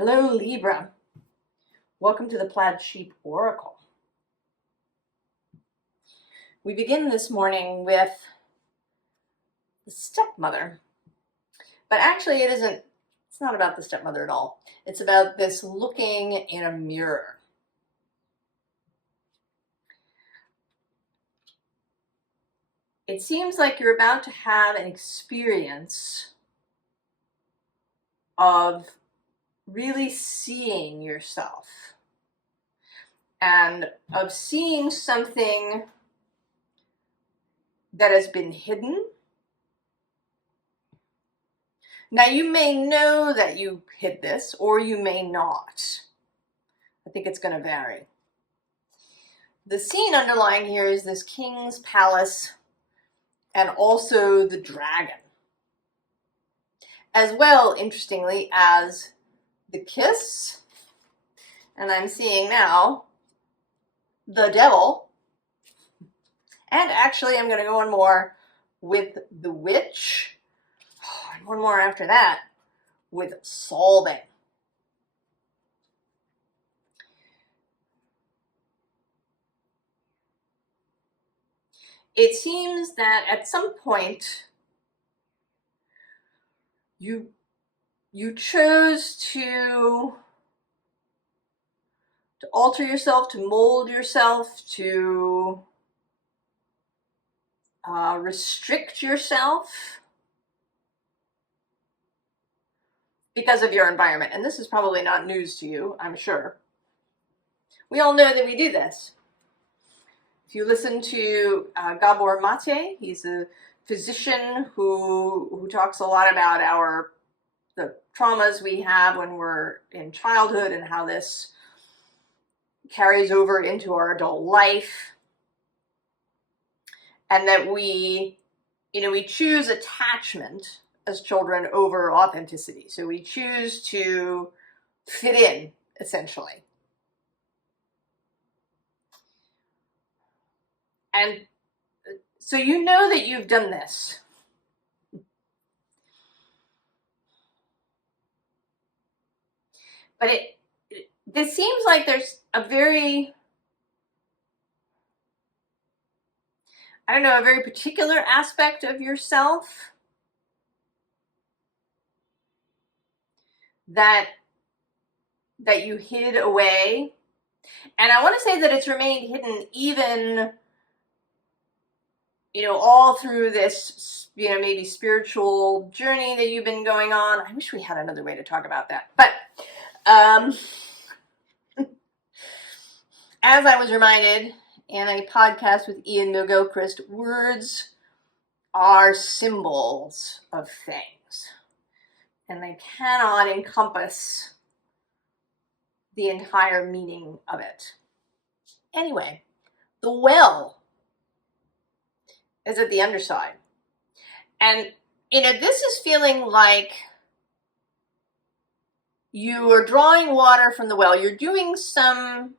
Hello, Libra. Welcome to the Plaid Sheep Oracle. We begin this morning with the stepmother, but actually it's not about the stepmother at all. It's about this looking in a mirror. It seems like you're about to have an experience of really seeing yourself and of seeing something that has been hidden. Now, you may know that you hid this, or you may not. I think it's going to vary. The scene underlying here is this king's palace and also the dragon, as well, interestingly, as the kiss. And I'm seeing now the devil. And actually, I'm going to go one more with the witch. And one more after that with solving. It seems that at some point you chose to alter yourself, to mold yourself, to restrict yourself because of your environment. And this is probably not news to you, I'm sure. We all know that we do this. If you listen to Gabor Mate, he's a physician who talks a lot about the traumas we have when we're in childhood and how this carries over into our adult life. And that we choose attachment as children over authenticity. So we choose to fit in, essentially. And so you know that you've done this. But this seems like there's a very particular aspect of yourself that you hid away. And I want to say that it's remained hidden even, all through this, maybe spiritual journey that you've been going on. I wish we had another way to talk about that. But as I was reminded in a podcast with Ian No-Go-Christ, words are symbols of things, and they cannot encompass the entire meaning of it. Anyway, the well is at the underside. And, this is feeling like you are drawing water from the well. You're doing some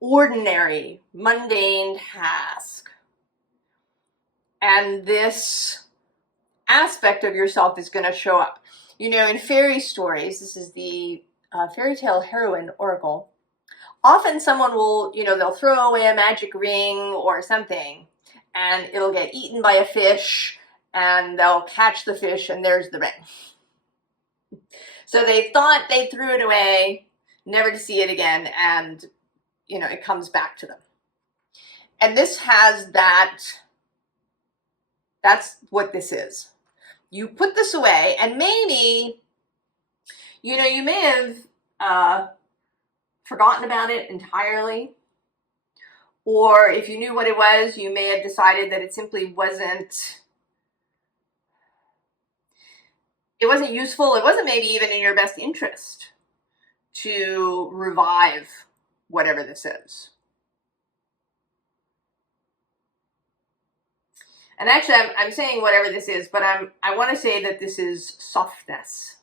ordinary, mundane task. And this aspect of yourself is going to show up. In fairy stories, this is the fairy tale heroine oracle. Often someone will, they'll throw away a magic ring or something, and it'll get eaten by a fish, and they'll catch the fish, and there's the ring. So they thought they threw it away, never to see it again, and, it comes back to them. And this has that's what this is. You put this away, and maybe, you may have forgotten about it entirely. Or if you knew what it was, you may have decided that it simply wasn't useful. It wasn't maybe even in your best interest to revive whatever this is. And actually, I'm saying whatever this is, but I want to say that this is softness.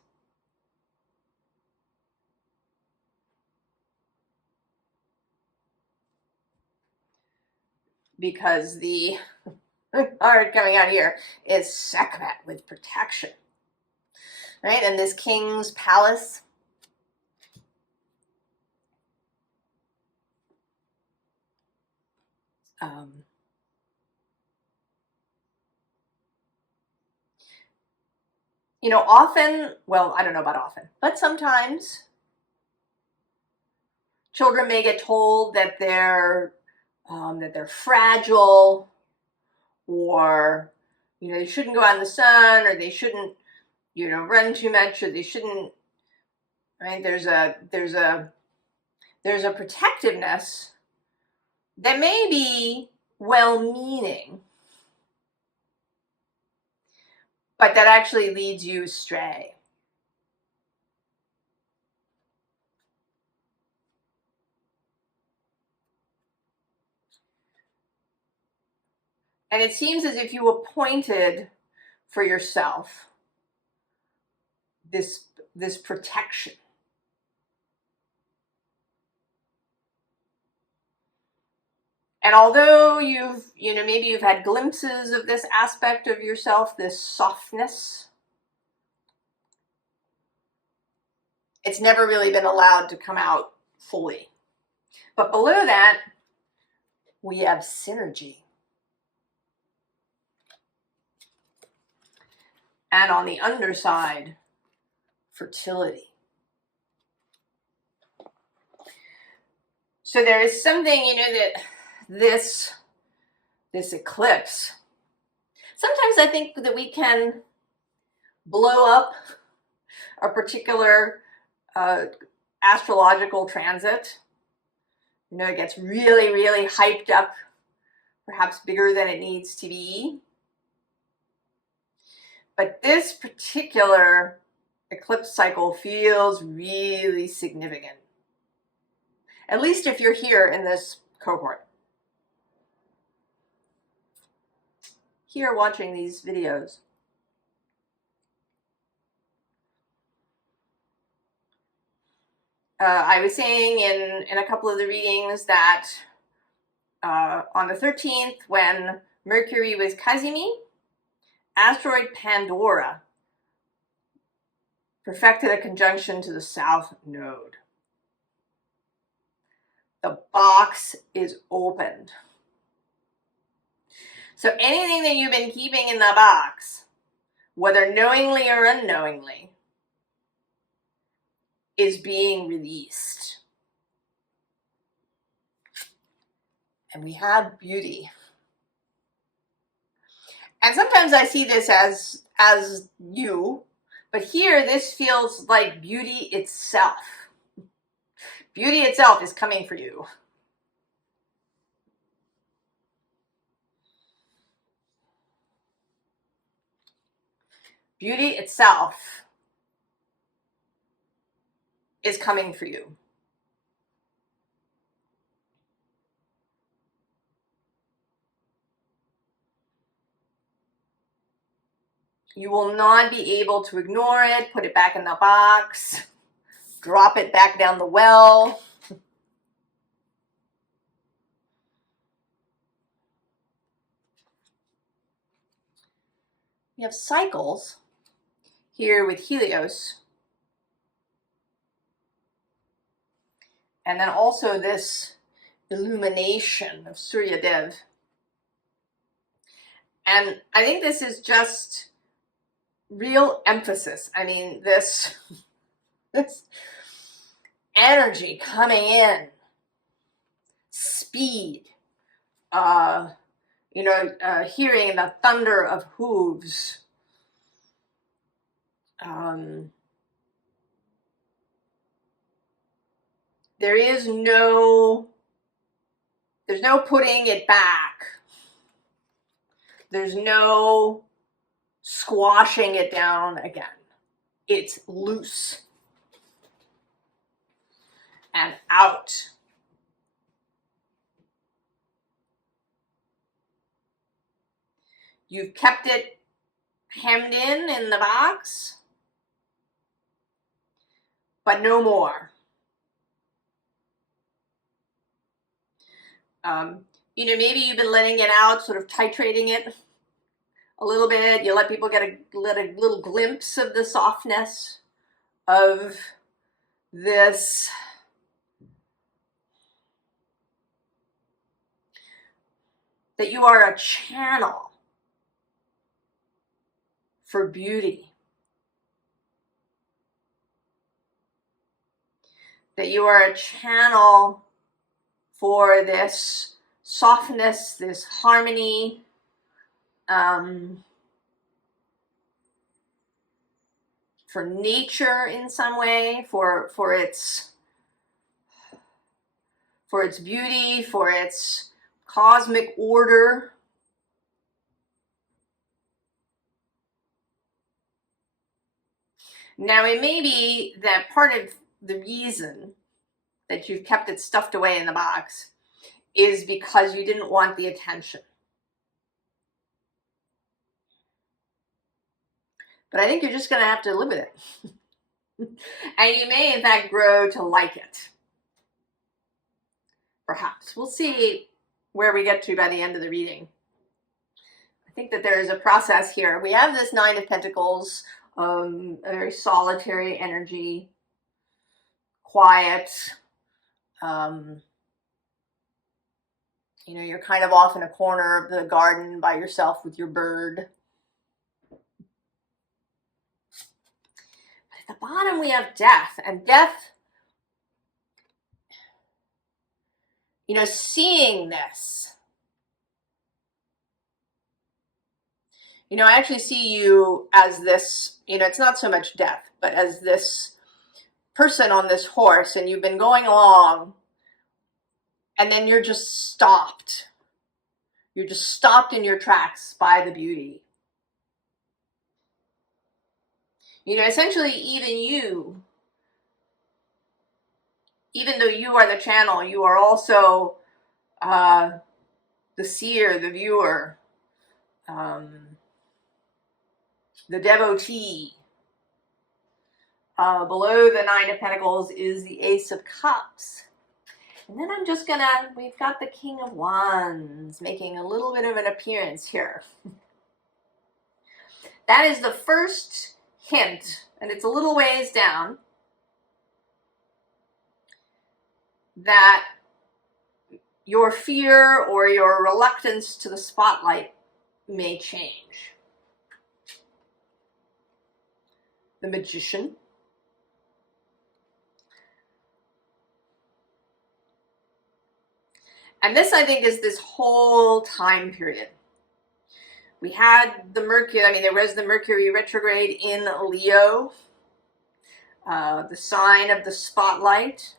Because the card coming out here is Sekhmet with protection. right? And this king's palace. You know, often, well, I don't know about often, but sometimes children may get told that they're fragile, or they shouldn't go out in the sun, or they shouldn't run too much, or they shouldn't, right? There's a protectiveness that may be well-meaning, but that actually leads you astray. And it seems as if you appointed for yourself this protection. And although maybe you've had glimpses of this aspect of yourself, this softness, it's never really been allowed to come out fully. But below that, we have synergy. And on the underside, fertility. So there is something, that this eclipse, sometimes I think that we can blow up a particular astrological transit. It gets really, really hyped up, perhaps bigger than it needs to be. But this particular eclipse cycle feels really significant, at least if you're here in this cohort, here watching these videos. I was saying in a couple of the readings that on the 13th, when Mercury was Kazimi, asteroid Pandora perfected a conjunction to the south node. The box is opened. So anything that you've been keeping in the box, whether knowingly or unknowingly, is being released. And we have beauty. And sometimes I see this as you, but here this feels like beauty itself. Beauty itself is coming for you. Beauty itself is coming for you. You will not be able to ignore it, put it back in the box, drop it back down the well. We have cycles here with Helios. And then also this illumination of Surya Dev. And I think this is just real emphasis. I mean, this energy coming in, speed, hearing the thunder of hooves. There's no putting it back. There's no squashing it down again. It's loose and out. You've kept it hemmed in the box, but no more. Maybe you've been letting it out, sort of titrating it a little bit. You let people get a little glimpse of the softness of this that you are a channel for beauty, that you are a channel for this softness, this harmony, for nature in some way, for its beauty, for its cosmic order. Now, it may be that part of the reason that you've kept it stuffed away in the box is because you didn't want the attention. But I think you're just going to have to live with it. And you may, in fact, grow to like it. Perhaps. We'll see where we get to by the end of the reading. I think that there is a process here. We have this Nine of Pentacles, a very solitary energy, quiet. You know, you're kind of off in a corner of the garden by yourself with your bird. But at the bottom we have death, and death, you know, seeing this, you know, I actually see you as this, you know, it's not so much death, but as this person on this horse, and you've been going along, and then you're just stopped. You're just stopped in your tracks by the beauty. You know, essentially, even though you are the channel, you are also the seer, the viewer, the devotee. Below the Nine of Pentacles is the Ace of Cups. And then I'm just gonna, we've got the King of Wands making a little bit of an appearance here. That is the first hint, and it's a little ways down, that your fear or your reluctance to the spotlight may change. The Magician. And this, I think, is this whole time period. We had the Mercury, I mean, there was the Mercury retrograde in Leo, the sign of the spotlight.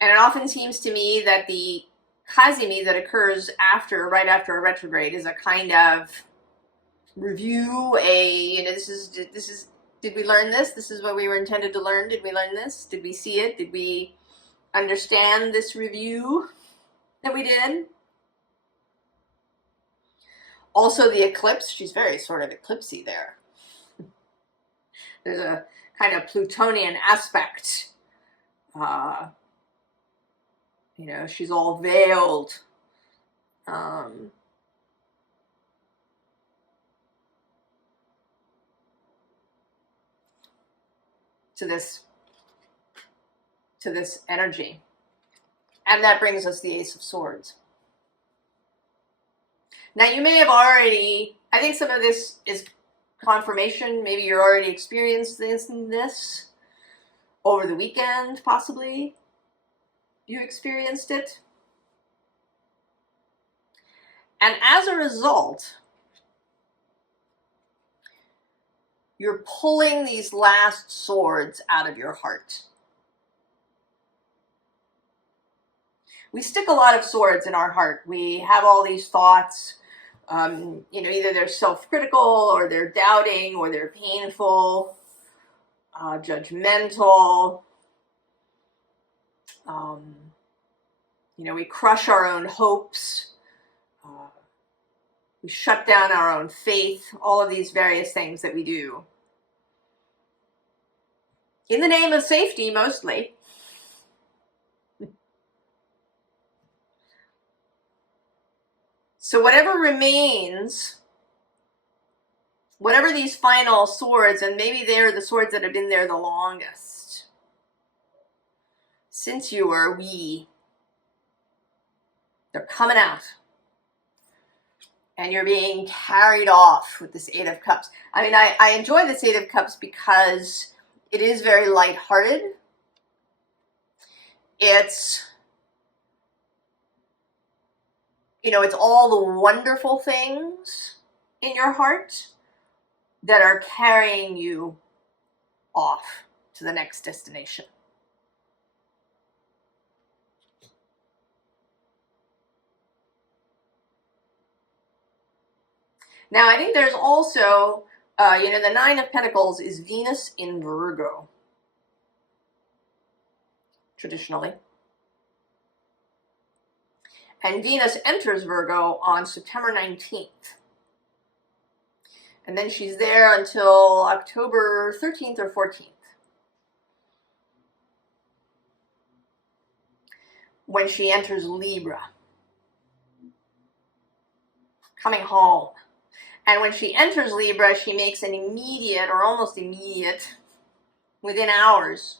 And it often seems to me that the Kazimi that occurs right after a retrograde is a kind of review, you know, this is, did we learn this? This is what we were intended to learn. Did we learn this? Did we see it? Did we understand this review that we did? Also the eclipse, she's very sort of eclipsy there. There's a kind of Plutonian aspect. You know, she's all veiled. To this energy. And that brings us the Ace of Swords. Now you may have already, I think some of this is confirmation. Maybe you're already experienced this over the weekend, possibly. You experienced it. And as a result, you're pulling these last swords out of your heart. We stick a lot of swords in our heart. We have all these thoughts. You know, either they're self-critical, or they're doubting, or they're painful, judgmental. You know, we crush our own hopes. We shut down our own faith. All of these various things that we do. In the name of safety, mostly. So whatever remains, whatever these final swords, and maybe they're the swords that have been there the longest, since you were wee, they're coming out. And you're being carried off with this Eight of Cups. I mean, I enjoy this Eight of Cups because it is very lighthearted. It's, you know, it's all the wonderful things in your heart that are carrying you off to the next destination. Now, I think there's also, you know, the Nine of Pentacles is Venus in Virgo, traditionally. And Venus enters Virgo on September 19th. And then she's there until October 13th or 14th, when she enters Libra, coming home. And when she enters Libra, she makes an immediate, or almost immediate, within hours,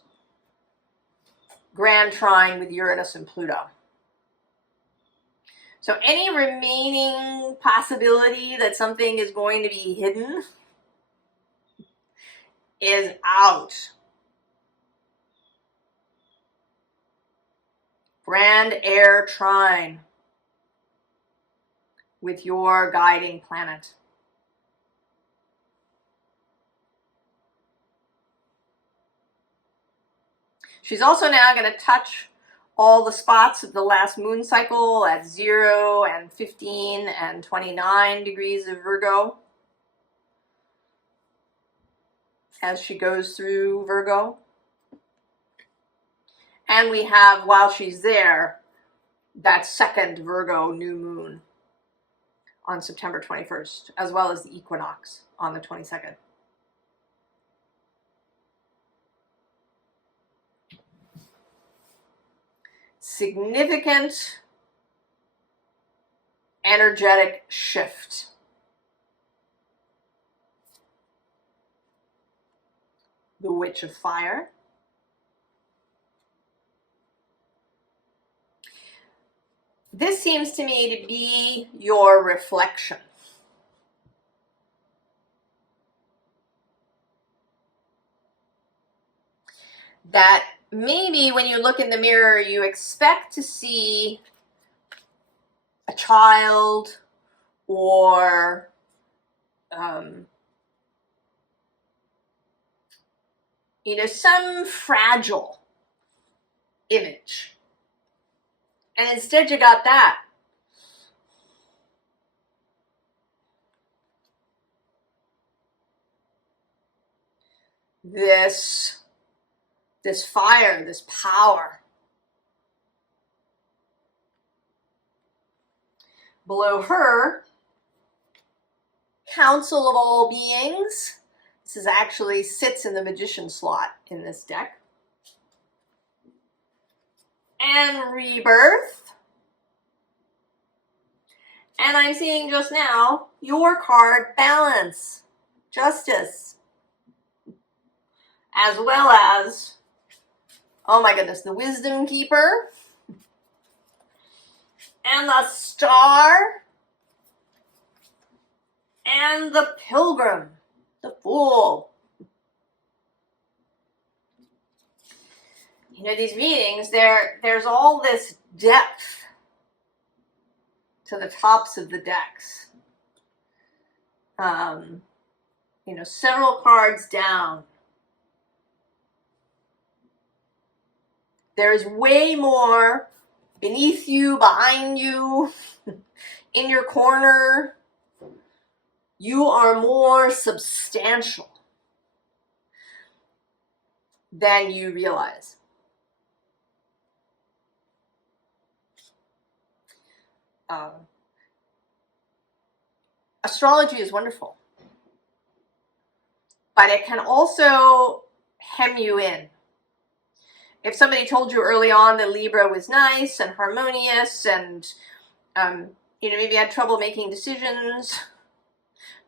grand trine with Uranus and Pluto. So any remaining possibility that something is going to be hidden is out. Grand air trine with your guiding planet. She's also now going to touch all the spots of the last moon cycle at 0 and 15 and 29 degrees of Virgo as she goes through Virgo. And we have, while she's there, that second Virgo new moon on September 21st, as well as the equinox on the 22nd. Significant energetic shift. The Witch of Fire. This seems to me to be your reflection. That maybe when you look in the mirror, you expect to see a child or you know, some fragile image. And instead you got that. This fire, this power. Below her, Council of All Beings. This is actually sits in the Magician slot in this deck. And Rebirth. And I'm seeing just now your card, Balance, Justice, as well as, oh my goodness, the Wisdom Keeper and the Star and the Pilgrim, the Fool. You know, these readings, there's all this depth to the tops of the decks. You know, several cards down. There's way more beneath you, behind you, in your corner. You are more substantial than you realize. Astrology is wonderful, but it can also hem you in. If somebody told you early on that Libra was nice and harmonious and you know, maybe had trouble making decisions,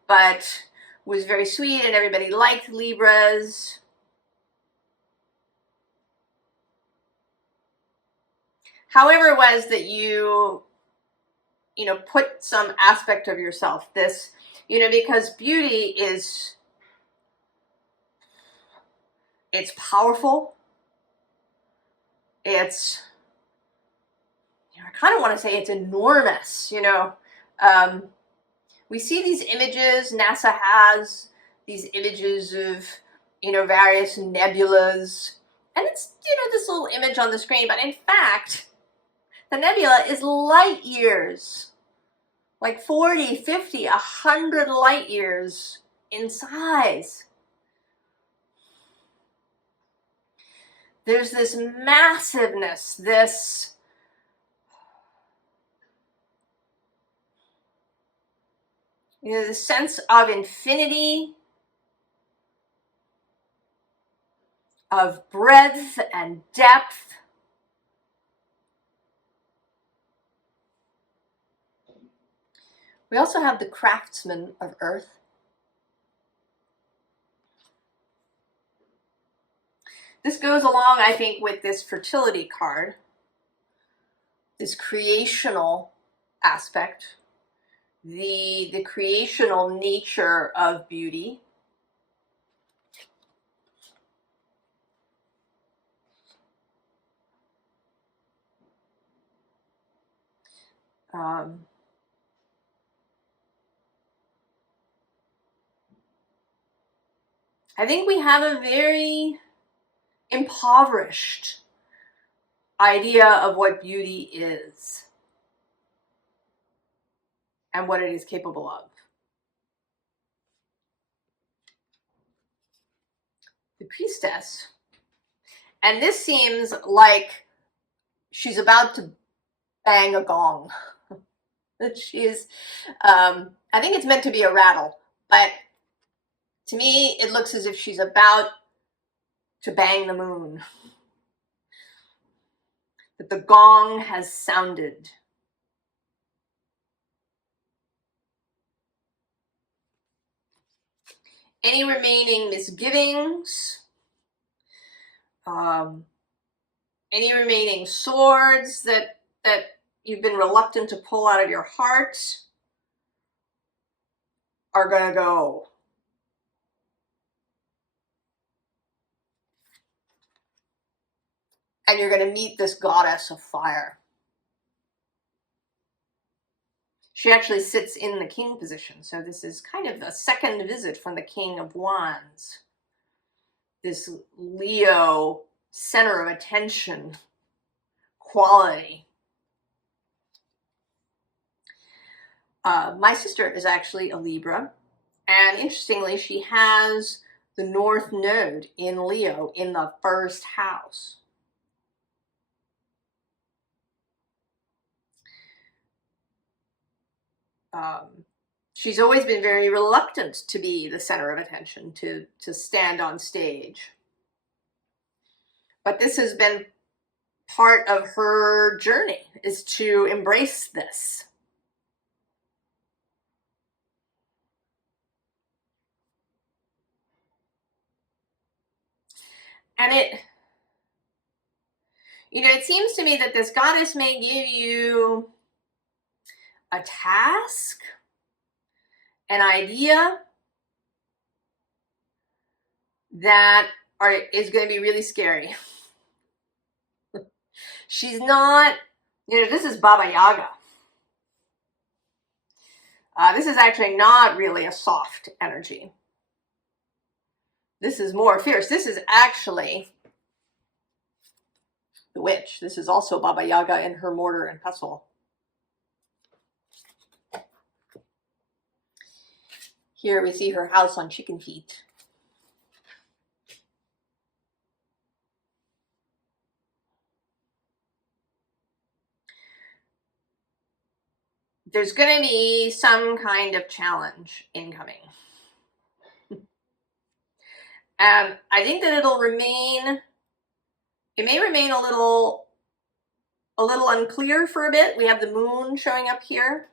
but was very sweet and everybody liked Libras. However it was that you know, put some aspect of yourself, this, you know, because beauty is, it's powerful. It's, you know, I kind of want to say it's enormous, you know. We see these images, NASA has these images of, you know, various nebulas, and it's, you know, this little image on the screen, but in fact, the nebula is light years, like 40, 50, 100 light years in size. There's this massiveness, this you know, the sense of infinity, of breadth and depth. We also have the craftsman of Earth. This goes along, I think, with this fertility card, this creational aspect, the creational nature of beauty. I think we have a very impoverished idea of what beauty is and what it is capable of. The priestess, and this seems like she's about to bang a gong. That she's, I think it's meant to be a rattle, but to me it looks as if she's about to bang the moon. That the gong has sounded. Any remaining misgivings, any remaining swords that you've been reluctant to pull out of your heart are gonna go. And you're gonna meet this goddess of fire. She actually sits in the king position, so this is kind of a second visit from the King of Wands. This Leo center of attention quality. My sister is actually a Libra, and interestingly, she has the North Node in Leo in the first house. She's always been very reluctant to be the center of attention, to stand on stage. But this has been part of her journey, is to embrace this. And it, you know, it seems to me that this goddess may give you a task, an idea that is going to be really scary. She's not, you know, this is Baba Yaga. This is actually not really a soft energy. This is more fierce. This is actually the witch. This is also Baba Yaga in her mortar and pestle. Here we see her house on chicken feet. There's going to be some kind of challenge incoming. And I think that it may remain a little unclear for a bit. We have the moon showing up here.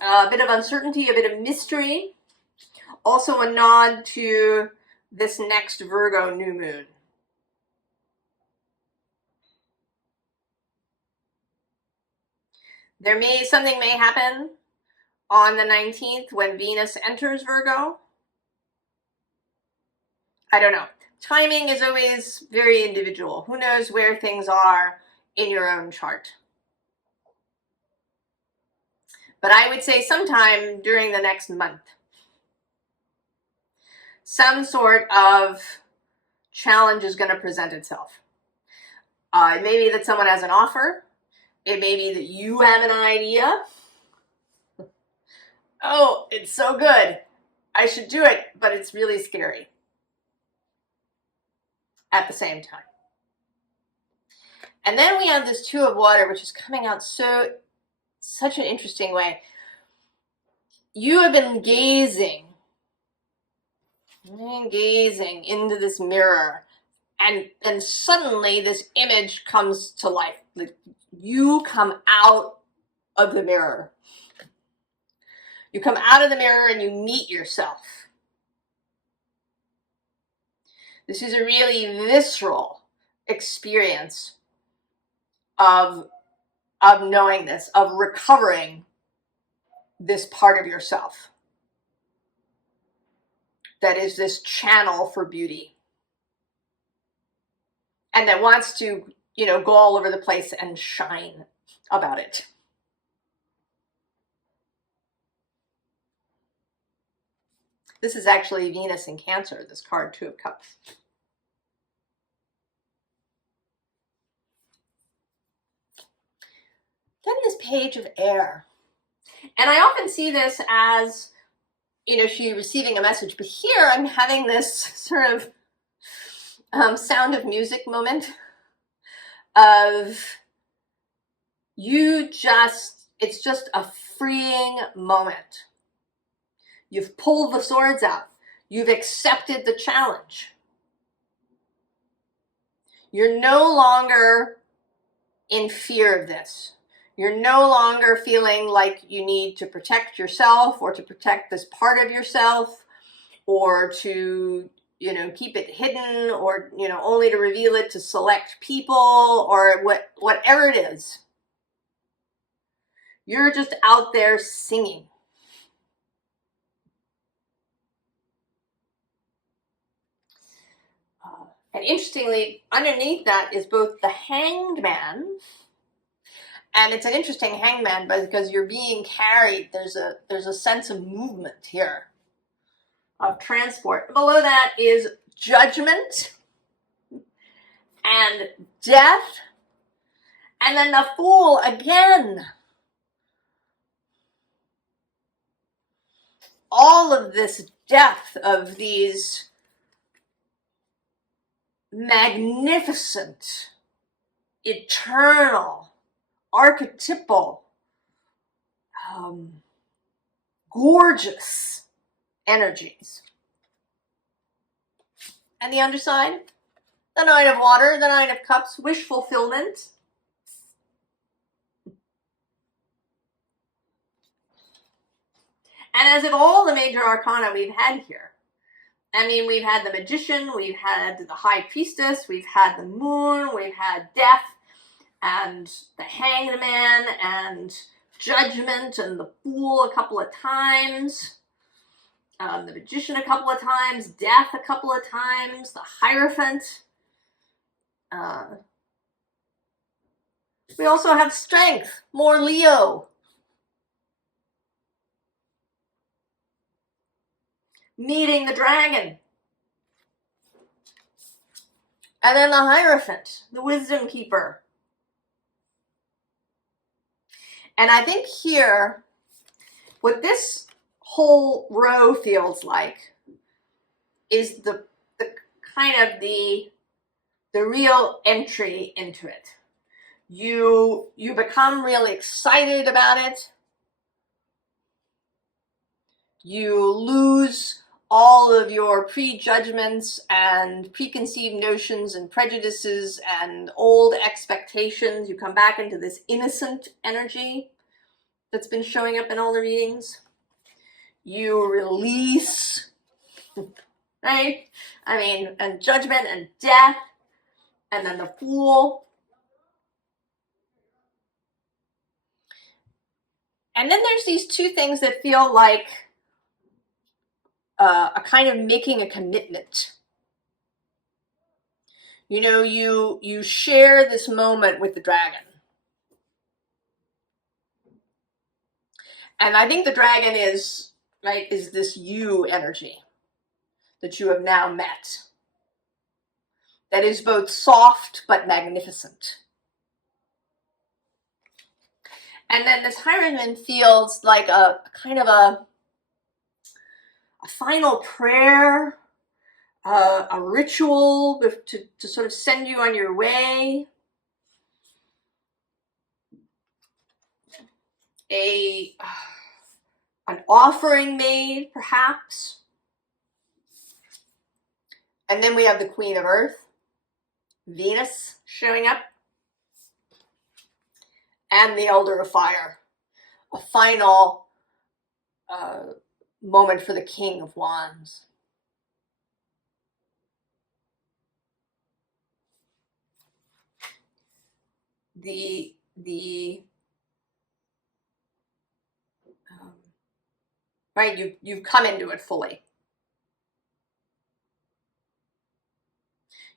A bit of uncertainty, a bit of mystery. Also a nod to this next Virgo new moon. Something may happen on the 19th when Venus enters Virgo. I don't know. Timing is always very individual. Who knows where things are in your own chart? But I would say sometime during the next month, some sort of challenge is going to present itself. It may be that someone has an offer. It may be that you have an idea. Oh, it's so good. I should do it, but it's really scary at the same time. And then we have this Two of Water, which is coming out such an interesting way. You have been gazing into this mirror, and suddenly this image comes to life. Like, you come out of the mirror. You come out of the mirror and you meet yourself. This is a really visceral experience of knowing this, of recovering this part of yourself that is this channel for beauty and that wants to, go all over the place and shine about it. This is actually Venus in Cancer, this card, Two of Cups. Then this Page of Air. And I often see this as, she receiving a message, but here I'm having this sort of Sound of Music moment of it's just a freeing moment. You've pulled the swords out. You've accepted the challenge. You're no longer in fear of this. You're no longer feeling like you need to protect yourself or to protect this part of yourself or to, keep it hidden or, only to reveal it to select people or whatever it is. You're just out there singing. And interestingly, underneath that is both the Hanged Man, and it's an interesting hangman because you're being carried. There's a sense of movement here, of transport. Below that is Judgment and Death, and then the Fool again. All of this depth of these magnificent, eternal, archetypal, gorgeous energies. And the underside, the Knight of Water, the Knight of Cups, wish fulfillment. And as of all the major arcana we've had here, we've had the Magician, we've had the High Priestess, we've had the Moon, we've had Death, and the Hanged Man, and Judgment, and the Fool a couple of times, the Magician a couple of times, Death a couple of times, the Hierophant. We also have Strength, more Leo. Meeting the Dragon. And then the Hierophant, the Wisdom Keeper. And I think here, what this whole row feels like is the kind of the real entry into it. You become really excited about it. You lose all of your prejudgments and preconceived notions and prejudices and old expectations. You come back into this innocent energy that's been showing up in all the readings. You release, right? I mean, and judgment and death, and then the Fool. And then there's these two things that feel like a kind of making a commitment. You know, you share this moment with the dragon. And I think the dragon is, right, is this you energy that you have now met. That is both soft but magnificent. And then this Heroine feels like a kind of a final prayer, a ritual to sort of send you on your way. An offering made, perhaps. And then we have the Queen of Earth, Venus, showing up. And the Elder of Fire, a final moment for the King of Wands. Right, you've come into it fully.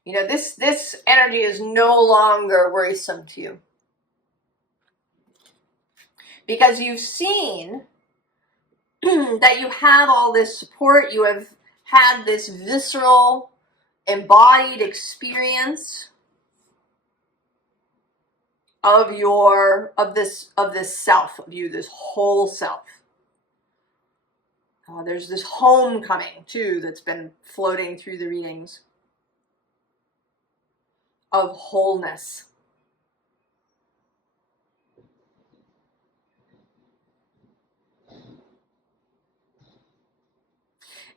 You know, this energy is no longer worrisome to you. Because you've seen that you have all this support, you have had this visceral, embodied experience of this self, of you, this whole self. There's this homecoming too that's been floating through the readings of wholeness.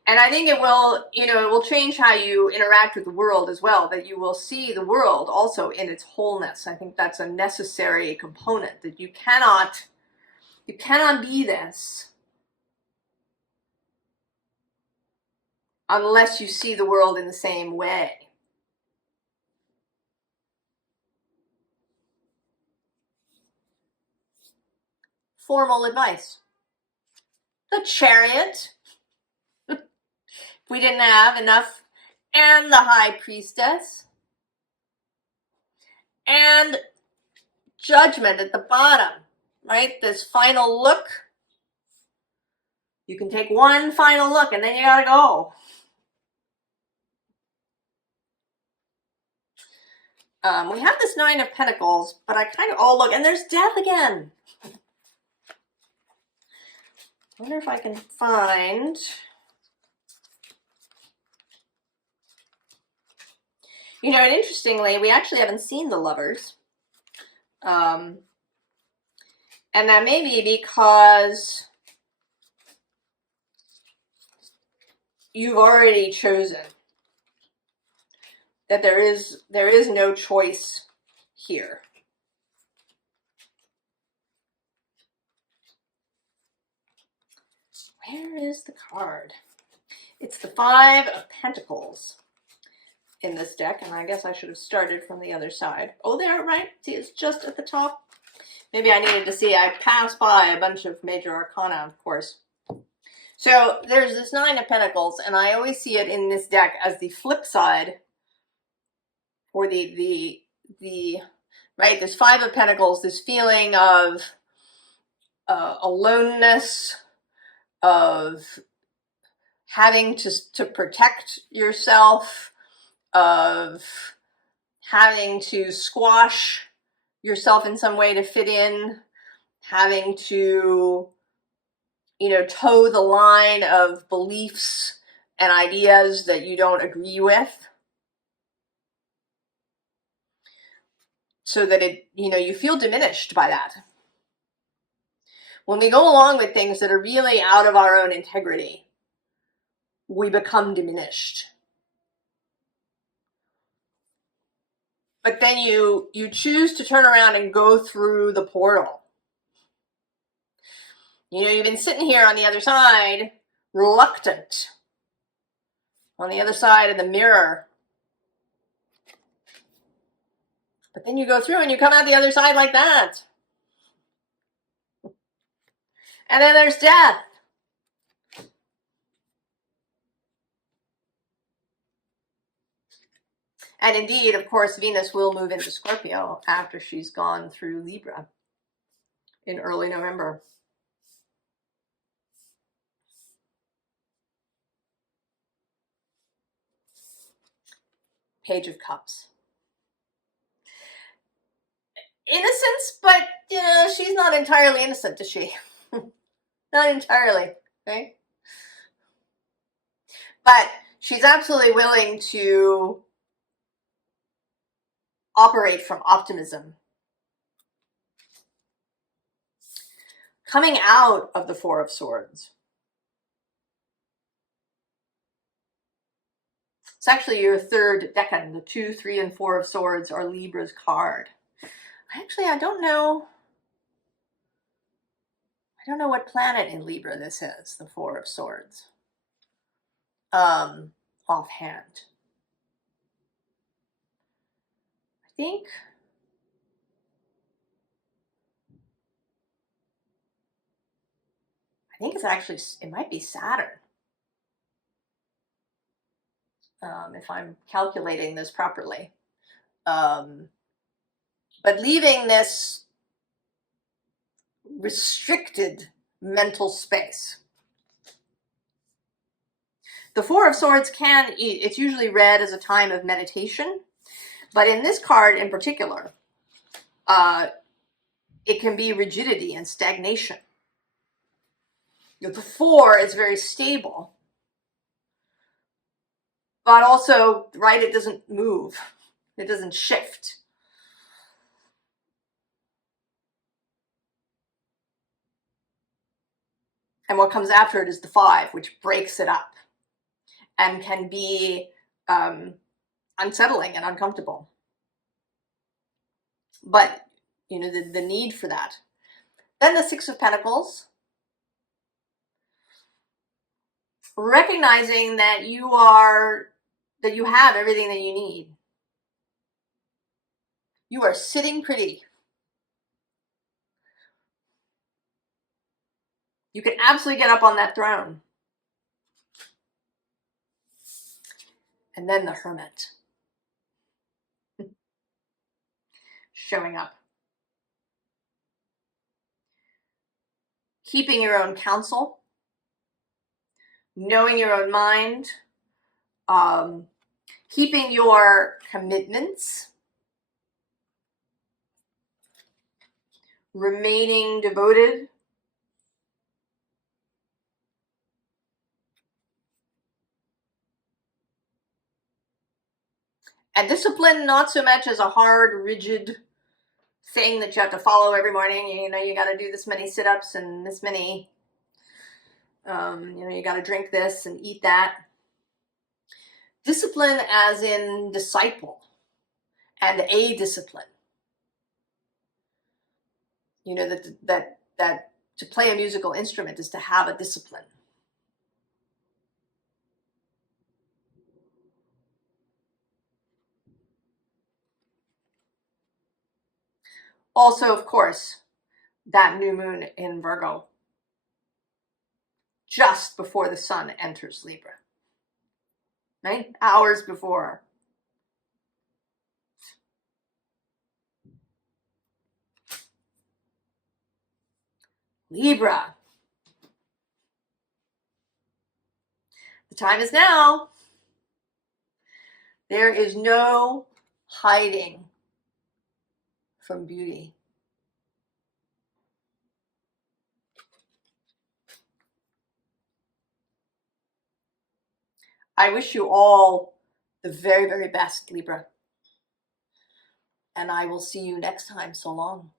And I think it will, you know, it will change how you interact with the world as well, that you will see the world also in its wholeness. I think that's a necessary component, that you cannot be this unless you see the world in the same way. Formal advice. The Chariot. We didn't have enough. And the High Priestess. And Judgment at the bottom, right? This final look. You can take one final look and then you gotta go. We have this Nine of Pentacles, but I kind of, oh look, and there's Death again. I wonder if I can find, you know, and interestingly, we actually haven't seen the Lovers. And that may be because you've already chosen that there is no choice here. Where is the card? It's the Five of Pentacles in this deck, and I guess I should have started from the other side. Oh, there, right? See, it's just at the top. Maybe I needed to see. I passed by a bunch of major arcana, of course. So there's this Nine of Pentacles, and I always see it in this deck as the flip side, or the right, this Five of Pentacles, this feeling of aloneness, of having to protect yourself, of having to squash yourself in some way to fit in, having to, you know, toe the line of beliefs and ideas that you don't agree with, so that it, you know, you feel diminished by that. When we go along with things that are really out of our own integrity, we become diminished. But then you choose to turn around and go through the portal. You know, you've been sitting here on the other side, reluctant, on the other side of the mirror. But then you go through and you come out the other side like that. And then there's death. And indeed, of course, Venus will move into Scorpio after she's gone through Libra in early November. Page of Cups. Innocence, but she's not entirely innocent, is she? Not entirely, right? But she's absolutely willing to operate from optimism. Coming out of the Four of Swords. It's actually your third decan. The 2, 3, and 4 of Swords are Libra's card. I don't know. I don't know what planet in Libra this is, the 4 of Swords. Offhand. I think it's actually, it might be Saturn. If I'm calculating this properly. But leaving this restricted mental space. The 4 of Swords it's usually read as a time of meditation, but in this card in particular, it can be rigidity and stagnation. The 4 is very stable, but also, right, it doesn't move. It doesn't shift. And what comes after it is the 5, which breaks it up and can be unsettling and uncomfortable. But, the need for that. Then the 6 of Pentacles. Recognizing that you have everything that you need. You are sitting pretty. You can absolutely get up on that throne. And then the Hermit. Showing up. Keeping your own counsel. Knowing your own mind. Keeping your commitments. Remaining devoted. And discipline, not so much as a hard, rigid thing that you have to follow every morning. You got to do this many sit-ups and this many, you got to drink this and eat that. Discipline as in disciple and a discipline. That to play a musical instrument is to have a discipline. Also, of course, that new moon in Virgo, just before the sun enters Libra, right? Hours before. Libra. The time is now. There is no hiding from beauty. I wish you all the very, very best, Libra. And I will see you next time. So long.